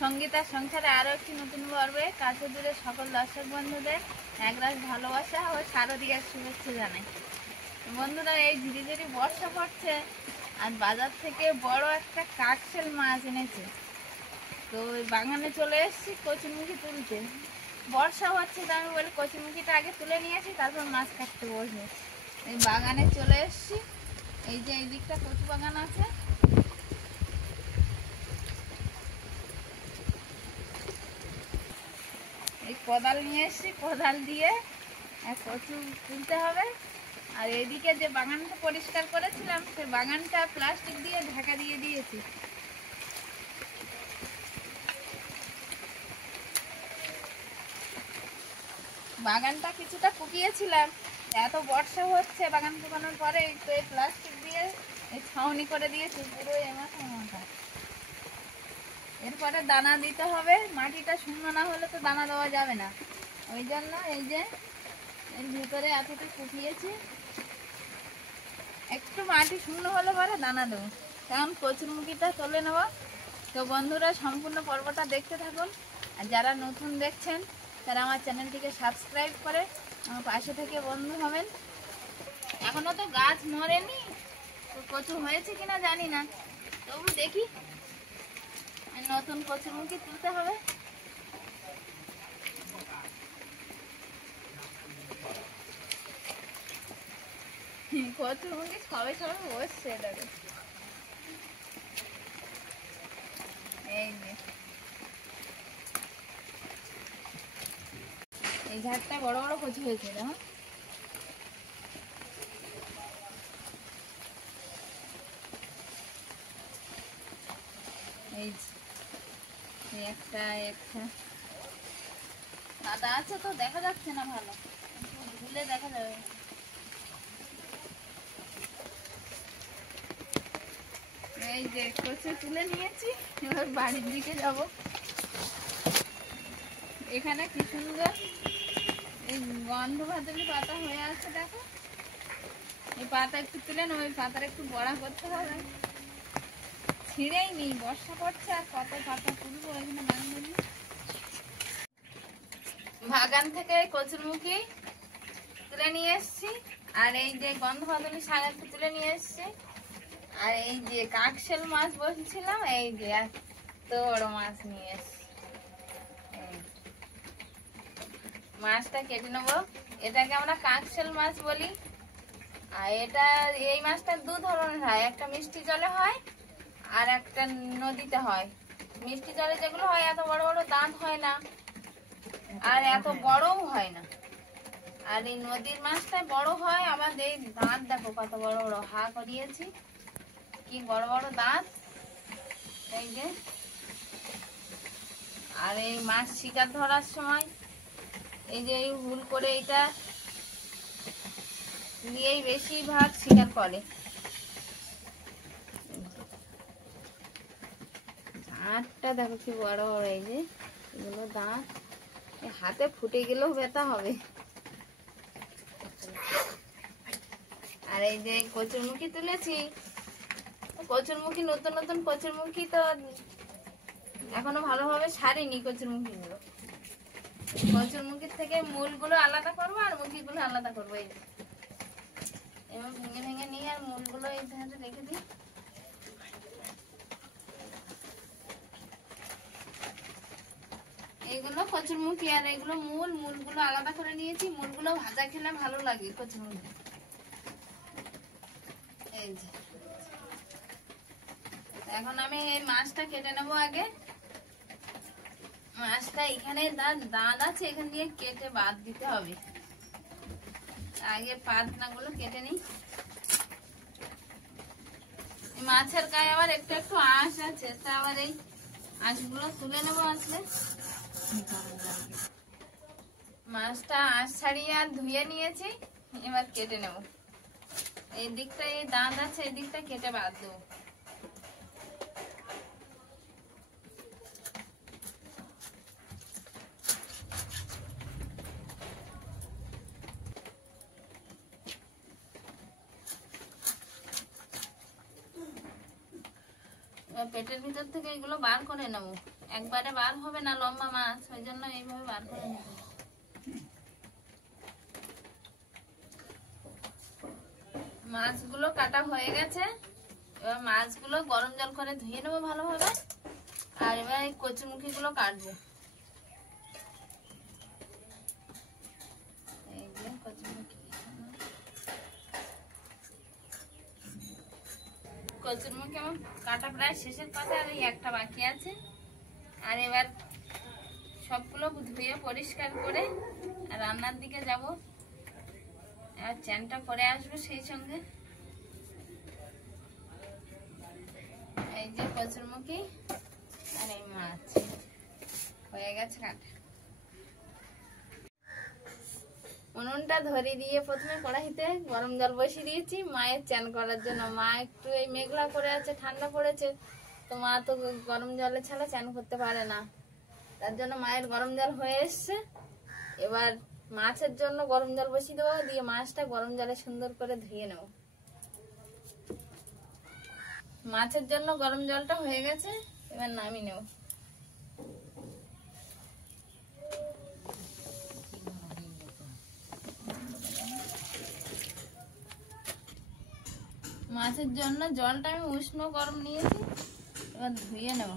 সঙ্গীতার সংসারে আরো একটি নতুন পর্বে কাছে দূরে সকল দর্শক বন্ধুদের একরাশ ভালোবাসা ও শারদীয়ার শুভেচ্ছা জানাই। বন্ধুরা, এই ধীরে ধীরে বর্ষা পড়ছে আর বাজার থেকে বড় একটা কাকশেল মাছ এনেছে। তো ওই বাগানে চলে এসেছি কচুরমুখী তুলতে। বর্ষা হচ্ছে তো আমি বলি কচুরমুখীটা আগে তুলে নিয়ে আসি, তারপর মাছ কাটতে বসবো। এই বাগানে চলে এসেছি। এই যে এই দিকটা কচু বাগান আছে। এই কোদাল নিয়ে এসেছি, কোদাল দিয়ে কচু তুলতে হবে। আর এদিকে যে বাগানটা পরিষ্কার করেছিলাম সে বাগানটা প্লাস্টিক দিয়ে ঢাকা দিয়ে দিয়েছি। বাগানটা কিছুটা ফুকিয়েছিলাম, এত বর্ষা হচ্ছে বাগান ফুকানোর পরে তো এই প্লাস্টিক দিয়ে এই ছাউনি করে দিয়েছি পুরো এমাথা মাথা। এরপরে দানা দিতে হবে, মাটিটা শূন্য না হলে তো দানা দেওয়া যাবে না। ওই জন্য এই যে এর ভিতরে এতটা ফুকিয়েছি, একটু মাটি শূন্য হলে পরে দানা দেবো, কারণ কচুরমুখীটা তুলে নেব। তো বন্ধুরা, সম্পূর্ণ পর্বটা দেখতে থাকুন। আর যারা নতুন দেখছেন তারা আমার চ্যানেলটিকে সাবস্ক্রাইব করে আমার পাশে থেকে বন্ধু হবেন। এখনো তো গাছ মরেনি, তো কচু হয়েছে কিনা জানি না, তবু দেখি। নতুন কচুরমুখী তুলতে হবে। কচুরমুখী সবে সবে বসছে, এটাকে এই যে এই ঘাটটা বড় বড় কচু হয়েছে। দেখো এই একটা একটা সাদা আছে তো দেখা যাচ্ছে না ভালো, ধুলে দেখা যাবে। এই যে কচু তুলে নিয়েছি, এবার বাড়ির দিকে যাব। এখানে কি সুন্দর এই গন্ধ ভাজলি পাতা হয়ে আছে, দেখো। এই পাতা একটু তুলে নেবো, ওই পাতাটা একটু বড়া করতে হবে। ছিঁড়েই নেই, বর্ষা পড়ছে আর কত পাতা তুলবো। এখানে বাগান থেকে কচুরমুখী তুলে নিয়ে এসছি, আর এই যে গন্ধ ভাজলি শাক একটু তুলে নিয়ে এসছি, আর এই যে কাকশেল মাছ বলছিলাম, এই যে এত বড় মাছ নিয়ে এসছি। মাছটা কেটে নেবো। এটাকে আমরা কাকশেল মাছ বলি। আর এটা এই মাছটা দু ধরনের হয়, একটা মিষ্টি জলে হয় আর একটা নদীতে হয়। মিষ্টি জলে যেগুলো হয় এত বড় বড় দাঁত হয় না আর এত বড়ও হয় না, আর এই নদীর মাছটা বড় হয়। আবার এই দাঁত দেখো কত বড় বড়, হা করিয়েছি, কি বড় বড় দাঁত। এই যে আর এই মাছ শিকার ধরার সময় এই যে এই হুল করে এটা নিয়েই বেশিরভাগ শিকার করে। দাঁতটা দেখো কি বড় বড়, এই যে এগুলো দাঁত, হাতে ফুটে গেলেও ব্যথা হবে। আর এই যে কচুরমুখী তুলেছি, কচুরমুখী নতুন নতুন কচুরমুখী তো এখনো ভালোভাবে সারিনি। কচুরমুখীর থেকে মূলগুলো আলাদা করবো আর মুখিগুলো আলাদা করবো। এই যে এবার ভেঙে ভেঙে নিয়ে আর মূলগুলো এই ধারে রেখে দিই। এইগুলো কচুরমুখী আর এগুলো মূলগুলো আলাদা করে নিয়েছি। মূলগুলো ভাজা খেলে ভালো লাগে কচুরমুখী। এই যে এখন আমি এই মাছটা কেটে নেবো। আগে মাছটা এখানে দাঁত আছে, এখান দিয়ে কেটে বাদ দিতে হবে। আগে পাতনাগুলো কেটে নিই। মাছের গায়ে আবার একটু একটু আঁশ আছে, তা আবার এই আঁশগুলো তুলে নেবো। আসলে মাছটা আঁশ ছাড়িয়ে আর ধুয়ে নিয়েছি, এবার কেটে নেব। এই দিকটা এই দাঁত আছে, এই দিকটা কেটে বাদ দেবো। পেটের ভিতর থেকে এগুলো বার করে নেব। একবারে বার হবে না লম্বা মাছ, ওই জন্য এইভাবে বার করে নিতে হবে। মাছগুলো কাটা হয়ে গেছে, এবার মাছগুলো গরম জল করে ধুয়ে নেবো ভালোভাবে। আর এবার এই কচুরমুখী গুলো কাটবো। এই যে কচুরমুখী আমার কাটা প্রায় শেষের কথা, আর এই একটা বাকি আছে। আর এবার সবগুলো ধুয়ে পরিষ্কার করে রান্নার দিকে যাব। এবার চ্যানটা করে আসবো সেই সঙ্গে। এই যে কচুরমুখী আর এই মাছ হয়ে গেছে কাটা। উনুনটা ধরিয়ে দিয়ে প্রথমে কড়াইতে গরম জল বসিয়ে দিয়েছি মায়ের চান করার জন্য। মা একটু এই মেঘলা করে আছে, ঠান্ডা পড়েছে, তো মা তো গরম জলে ছাড়া চান করতে পারে না, তার জন্য মায়ের গরম জল হয়ে এসছে। এবার মাছের জন্য গরম জল বসিয়ে দেবো, দিয়ে মাছটা গরম জলে সুন্দর করে ধুয়ে নেব। মাছের জন্য গরম জলটা হয়ে গেছে, এবার নামিয়ে নেব। মাছের জন্য জলটা আমি উষ্ণ গরম নিয়েছি, এবার ধুয়ে নেব।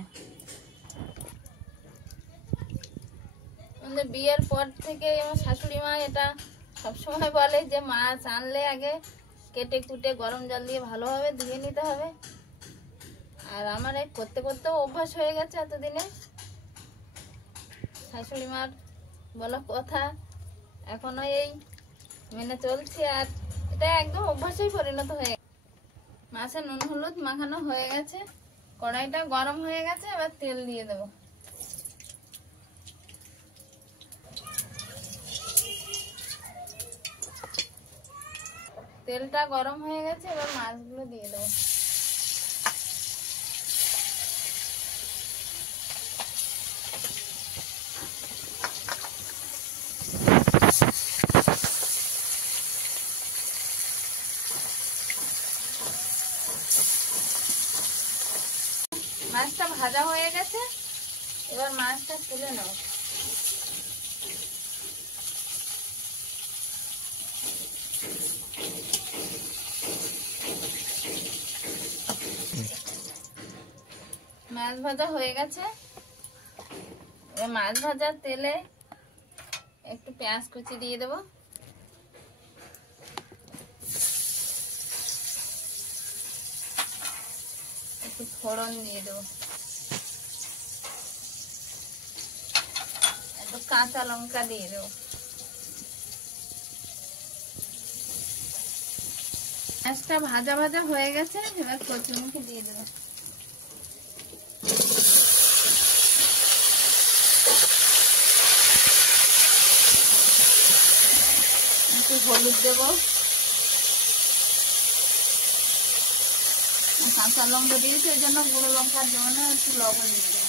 আমাদের বিয়ের পর থেকে আমার শাশুড়ি মা এটা সবসময় বলে যে মাছ আনলে আগে কেটে কুটে গরম জল দিয়ে ভালোভাবে ধুয়ে নিতে হবে। আর আমার এই করতে করতেও অভ্যাস হয়ে গেছে এতদিনে, শাশুড়ি মার বলা কথা এখনো এই মেনে চলছি, আর এটা একদম অভ্যাসেই পরিণত হয়ে গেছে। মাছে নুন হলুদ মাখানো হয়ে গেছে, কড়াইটা গরম হয়ে গেছে, এবার তেল দিয়ে দেবো। তেলটা গরম হয়ে গেছে, এবার মাছগুলো দিয়ে দেবো। মাছটা ভাজা হয়ে গেছে, এবার মাছটা তুলে নেব। মাছ ভাজা হয়ে গেছে, মাছ ভাজার তেলে একটু পেঁয়াজ কুচি দিয়ে দেবো, একটু ফোড়ন দিয়ে দেবো, একটু কাঁচা লঙ্কা দিয়ে দেবো। মাছটা ভাজা ভাজা হয়ে গেছে, এবার কচুরমুখী দিয়ে দেবো। একটু হলুদ দেবো, কাঁচা লঙ্কা দিয়েছি ওই জন্য গুঁড়ো লঙ্কা দেবো না, একটু লবণ দিয়ে দেবো।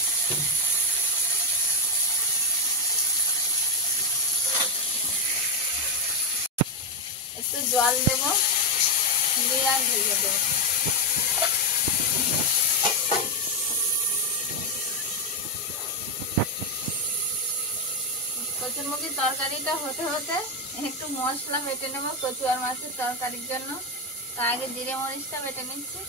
একটু জল দেবো, দিয়ে আর দিয়ে দেবো। কচুরমুখির তরকারিটা হতে হতে একটু মশলা বেটে নেবো কচু আর মাছের তরকারির জন্য। তার আগে জিরে মরিচটা বেটে নিচ্ছি।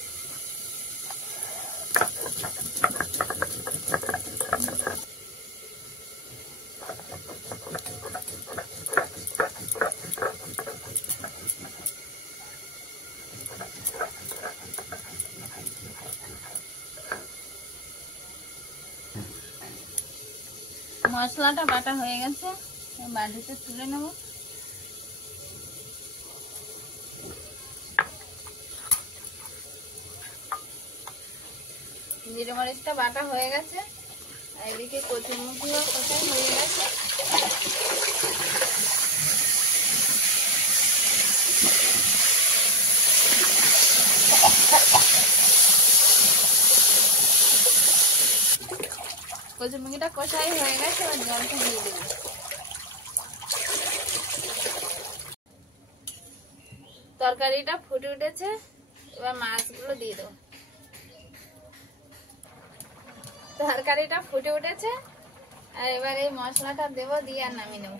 মশলাটা বাটা হয়ে গেছে, বাটিতে তুলে নেব। জিরে মরিচটা বাটা হয়ে গেছে, আর এদিকে কচুরমুখিও কোথায় হয়ে গেছে। কচুরমুখিটা কষাই হয়ে গেছে, আর জলটা দিয়ে দেবো। তরকারিটা ফুটে উঠেছে, এবার মাছগুলো দিয়ে দেবো। তরকারিটা ফুটে উঠেছে, আর এবার এই মশলাটা দেবো, দিয়ে আর নামিয়ে নেব।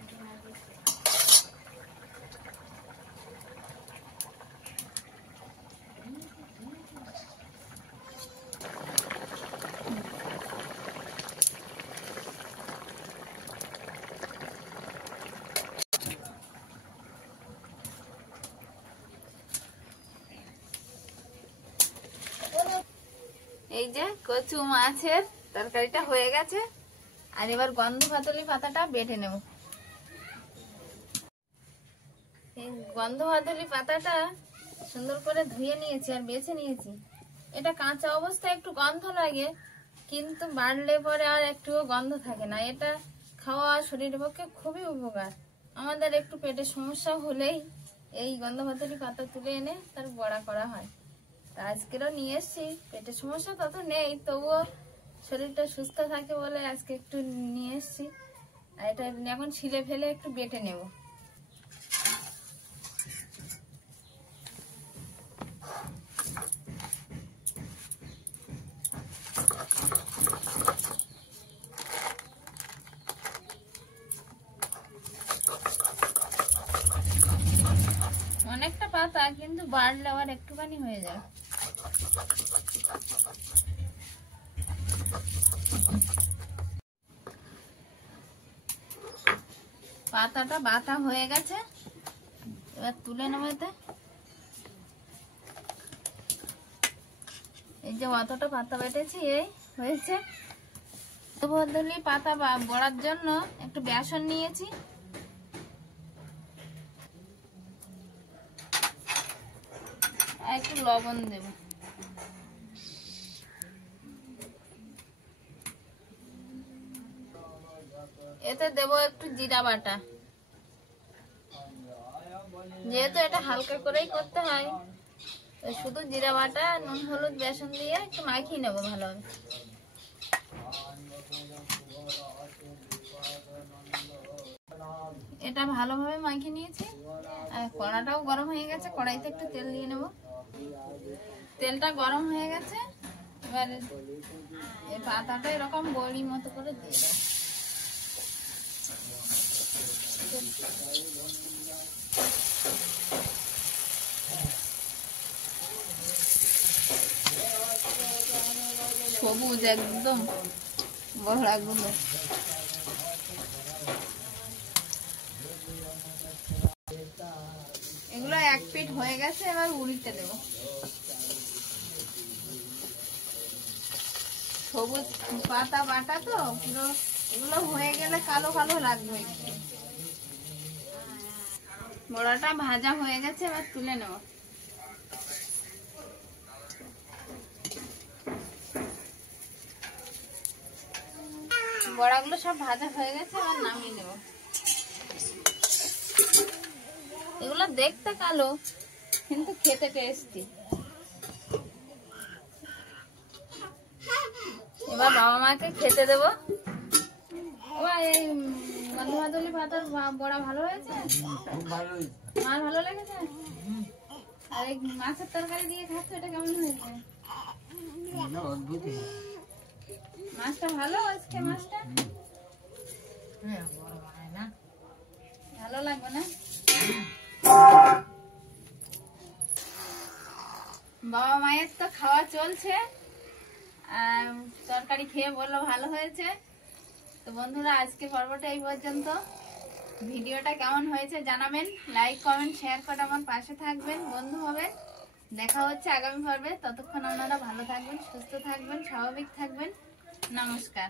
এই যে কচু মাছের তরকারিটা হয়ে গেছে, আর এবার গন্ধ ভাতলি পাতাটা বেটে নেব। এই গন্ধ ভাতলি পাতাটা সুন্দর করে ধুয়ে নিয়েছি আর বেছে নিয়েছি। এটা কাঁচা অবস্থায় একটু গন্ধ লাগে, কিন্তু বাড়লে পরে আর একটুও গন্ধ থাকে না। এটা খাওয়া শরীরের পক্ষে খুবই উপকার। আমাদের একটু পেটের সমস্যা হলেই এই গন্ধ ভাতলি পাতা তুলে এনে তার বড়া করা হয়। তা আজকেরও নিয়ে এসছি। পেটের সমস্যা তত নেই, তবুও শরীরটা সুস্থ থাকে বলে আজকে একটু নিয়ে এসছি। আর এটা এখন ছিলে ফেলে একটু বেটে নেব। অনেকটা পাতা, কিন্তু বাড়লে আবার একটুখানি হয়ে যায়। পাতাটা বাটা হয়ে গেছে, এবার তুলে নেবো। এতে এই যে অতটা পাতা বেটেছি, এই হয়েছে। বদলি পাতা বড়ার জন্য একটু বেসন নিয়েছি, আর একটু লবণ দেব। এতে দেব একটু জিরা বাটা। যেহেতু এটা হালকা করেই করতে হয়, শুধু জিরা বাটা, নুন হলুদ বেসন দিয়ে একটু মাখিয়ে নেবো ভালোভাবে। এটা ভালোভাবে মাখিয়ে নিয়েছি, আর কড়াটাও গরম হয়ে গেছে। কড়াইতে একটু তেল দিয়ে নেব। তেলটা গরম হয়ে গেছে, এবার এই পাতাটা এরকম বড়ি মতো করে দিয়ে দেব। সবুজ একদম বড়াগুলো। এগুলো এক পিঠ হয়ে গেছে, এবার উল্টে দেব। সবুজ পাতা বাটা তো পুরো, এগুলো হয়ে গেলে কালো কালো লাগবে। বড়াটা ভাজা হয়ে গেছে, এবার তুলে নেব। বড়াগুলো সব ভাজা হয়ে গেছে, এবার নামিয়ে নেব। এগুলো দেখতে কালো, কিন্তু খেতে টেস্টি। এবার বাবা মাকে খেতে দেবো। এই গন্ধ ভাতলি পাতার বড়া ভালো হয়েছে, মার ভালো লেগেছে। আর এই মাছের তরকারি দিয়ে খাচ্ছ, এটা কেমন হয়েছে? মাছটা ভালো আজকে, মাছটা ভালো লাগবে না? বাবা মায়ের তো খাওয়া চলছে, আর তরকারি খেয়ে বললো ভালো হয়েছে। তো বন্ধুরা, আজকে পর্বটা এই পর্যন্ত। ভিডিওটা কেমন হয়েছে জানাবেন। লাইক কমেন্ট শেয়ার করে আমার পাশে থাকবেন, বন্ধু হবেন। দেখা হচ্ছে আগামী পর্বে। ততক্ষণ আপনারা ভালো থাকবেন, সুস্থ থাকবেন, স্বাভাবিক থাকবেন। নমস্কার।